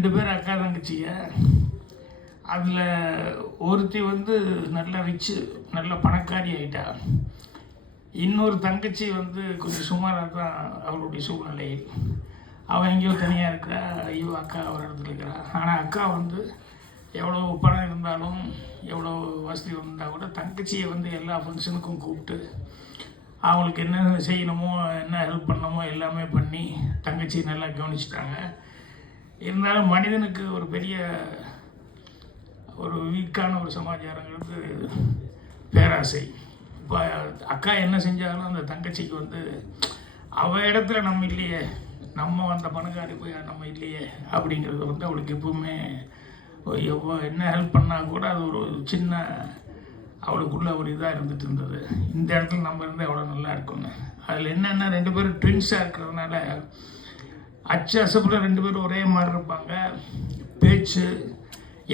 2 பேர் அக்கா தங்கச்சிங்க. அதில் ஒருத்தி வந்து நல்ல ரிச்சு, நல்ல பணக்காரி ஆகிட்டா. இன்னொரு தங்கச்சி வந்து கொஞ்சம் சுமாராக தான் அவளுடைய சூழ்நிலை. அவன் எங்கேயோ தனியாக இருக்கிறா, ஐயோ அக்கா ஒரு இடத்துல இருக்கிறா. ஆனால் அக்கா வந்து எவ்வளோ பணம் இருந்தாலும், எவ்வளோ வசதி இருந்தால் கூட தங்கச்சியை வந்து எல்லா ஃபங்க்ஷனுக்கும் கூப்பிட்டு அவங்களுக்கு என்ன செய்யணுமோ, என்ன ஹெல்ப் பண்ணணுமோ எல்லாமே பண்ணி தங்கச்சி நல்லா கவனிச்சிட்டாங்க. இருந்தாலும் மனிதனுக்கு ஒரு பெரிய ஒரு வீக்கான ஒரு சமாச்சாரங்கிறது பேராசை. இப்போ அக்கா என்ன செஞ்சாலும் அந்த தங்கச்சிக்கு வந்து அவள் இடத்துல நம்ம இல்லையே, நம்ம வந்த பணக்காரி போய் நம்ம இல்லையே அப்படிங்கிறது வந்து அவளுக்கு எப்பவுமே என்ன ஹெல்ப் பண்ணால் கூட அது ஒரு சின்ன அவளுக்குள்ள ஒரு இதாக இருந்துகிட்டு இருந்தது. இந்த இடத்துல நம்ம இருந்தால் எவ்வளோ நல்லா இருக்கும்னு. அதில் என்னென்னா 2 பேரும் ட்வின்ஸாக இருக்கிறதுனால அசப்பில் 2 பேரும் ஒரே மாதிரி இருப்பாங்க. பேச்சு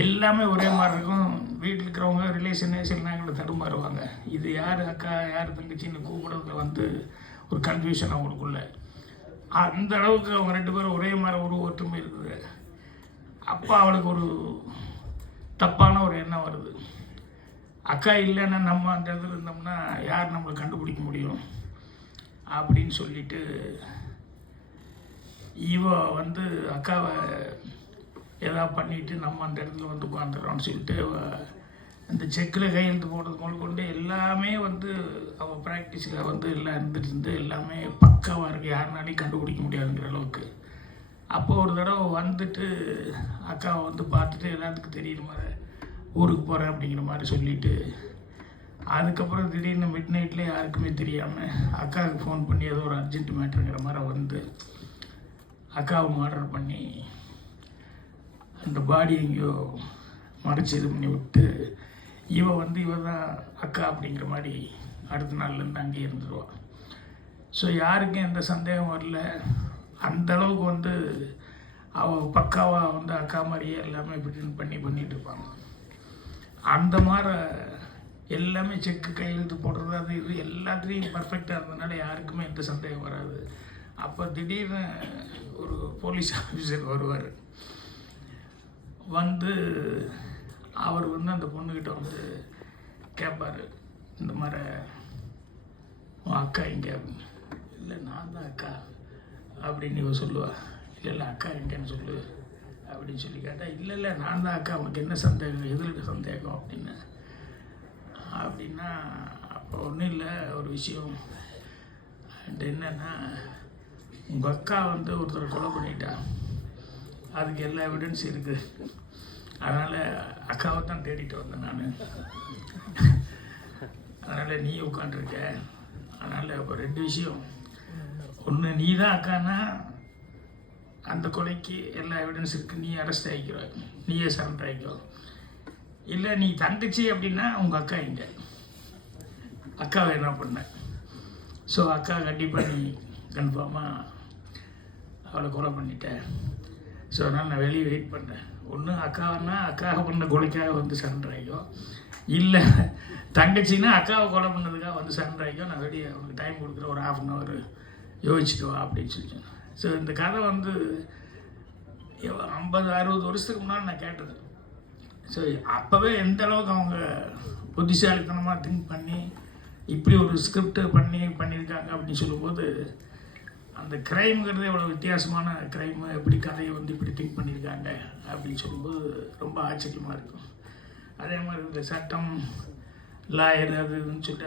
எல்லாமே ஒரே மாதிரி இருக்கும். வீட்டில் இருக்கிறவங்க ரிலேஷனே சில நேரங்களில் தடுமாறுவாங்க. இது யார் அக்கா யார் தங்கச்சின்னு கூப்பிடுறதுல வந்து ஒரு கன்ஃபியூஷன் அவங்களுக்குள்ள. அந்த அளவுக்கு அவங்க 2 பேரும் ஒரே மாதிரி ஒரு ஒற்றுமை இருக்குது. அப்போ அவளுக்கு ஒரு தப்பான ஒரு எண்ணம் வருது. அக்கா இல்லைன்னா நம்ம அந்த இடத்துல இருந்தோம்னா யார் நம்மளை கண்டுபிடிக்க முடியும் அப்படின்னு சொல்லிட்டு இவ வந்து அக்காவை எதாவது பண்ணிவிட்டு நம்ம அந்த இடத்துல வந்து உட்காந்துடுறோம்னு சொல்லிட்டு அந்த செக்கில் கையெழுத்து போடுறது முதற்கொண்டு எல்லாமே வந்து அவள் ப்ராக்டிஸில் வந்து எல்லாம் இருந்துட்டு எல்லாமே பக்காவாக இருக்குது. யாருனாலையும் கண்டுபிடிக்க முடியாதுங்கிற அளவுக்கு. அப்போது ஒரு தடவை வந்துட்டு அக்காவை வந்து பார்த்துட்டு எல்லாத்துக்கும் தெரியுற மாதிரி ஊருக்கு போகிறேன் அப்படிங்கிற மாதிரி சொல்லிவிட்டு, அதுக்கப்புறம் திடீர்னு மிட் நைட்டில் யாருக்குமே தெரியாமல் அக்காவுக்கு ஃபோன் பண்ணி ஏதோ ஒரு அர்ஜென்ட் மேட்டருங்கிற மாதிரி வந்து அக்காவை மர்டர் பண்ணி அந்த பாடி எங்கேயோ மறைச்சி இது பண்ணி விட்டு இவ தான் அக்கா அப்படிங்கிற மாதிரி அடுத்த நாள்லேருந்து அங்கேயே இருந்துடுவாள். ஸோ யாருக்கும் எந்த சந்தேகம் வரல. அந்தளவுக்கு வந்து அவள் பக்காவாக வந்து அக்கா மாதிரியே எல்லாமே பிரிண்ட் பண்ணிட்டு இருப்பாங்க. அந்த மாதிரி எல்லாமே செக்கு கையெழுத்து போடுறது அது இது எல்லாத்துலேயும் பர்ஃபெக்டாக இருந்ததுனால யாருக்குமே எந்த சந்தேகம் வராது. அப்போ திடீர்னு ஒரு போலீஸ் ஆஃபீஸர் வருவார். வந்து அவர் வந்து அந்த பொண்ணுக்கிட்ட வந்து கேட்பார், இந்த மாதிரி உன் அக்கா எங்கே? இல்லை நான் தான் அக்கா அப்படின்னு இவ சொல்லுவாள். இல்லை அக்கா எங்கேன்னு சொல்லு அப்படின்னு சொல்லி கேட்டால், இல்லை நான் தான் அக்கா, உனக்கு என்ன சந்தேகம், எதில் சந்தேகம் அப்படின்னா அப்போ ஒன்றும் இல்லை, ஒரு விஷயம் என்னென்னா உங்கள் அக்கா வந்து ஒருத்தரை கொலை பண்ணிட்டா, அதுக்கு எல்லா எவிடன்ஸ் இருக்குது, அதனால் அக்காவை தான் தேடிட்டு வந்தேன் நான், அதனால் நீ உட்காண்ட்ருக்க, அதனால் இப்போ 2 விஷயம். ஒன்று, நீ தான் அக்கான்னா அந்த கொலைக்கு எல்லா எவிடன்ஸ் இருக்குது, நீ அரெஸ்ட் ஆகிக்கிற, நீயே சரண்டர் ஆகிக்கோ. இல்லை நீ தங்கச்சி அப்படின்னா உங்கள் அக்கா எங்கே, அக்காவை என்ன பண்ண? ஸோ அக்கா கண்டிப்பாக நீ கன்ஃபார்மாக அவளை கொலை பண்ணிட்டேன். ஸோ அதனால் நான் வெளியே வெயிட் பண்ணேன். ஒன்று அக்காவன்னா அக்காவை பண்ண கொலைக்காக வந்து சரண்டர் ஆகிக்கோ, இல்லை தங்கச்சின்னா அக்காவை கொலை பண்ணதுக்காக வந்து சரண்டர் ஆகிக்கோ, நான் வெளியே அவனுக்கு டைம் கொடுக்குற ஒரு 1/2 hour யோசிச்சுட்டு வா அப்படின்னு சொல்லி. ஸோ இந்த கதை வந்து 50-60 வருஷத்துக்கு முன்னாடி நான் கேட்டது. ஸோ அப்போவே எந்த அளவுக்கு அவங்க புத்திசாலித்தனமாக திங்க் பண்ணி இப்படி ஒரு ஸ்கிரிப்ட் பண்ணியிருக்காங்க அப்படின்னு சொல்லும்போது, அந்த க்ரைம்ங்கிறது எவ்வளோ வித்தியாசமான க்ரைமு, எப்படி கதையை வந்து இப்படி திங்க் பண்ணியிருக்காங்க அப்படின்னு சொல்லும்போது ரொம்ப ஆச்சரியமாக இருக்கும். அதே மாதிரி இந்த சட்டம், லாயர் அது இதுன்னு சொல்லிட்டு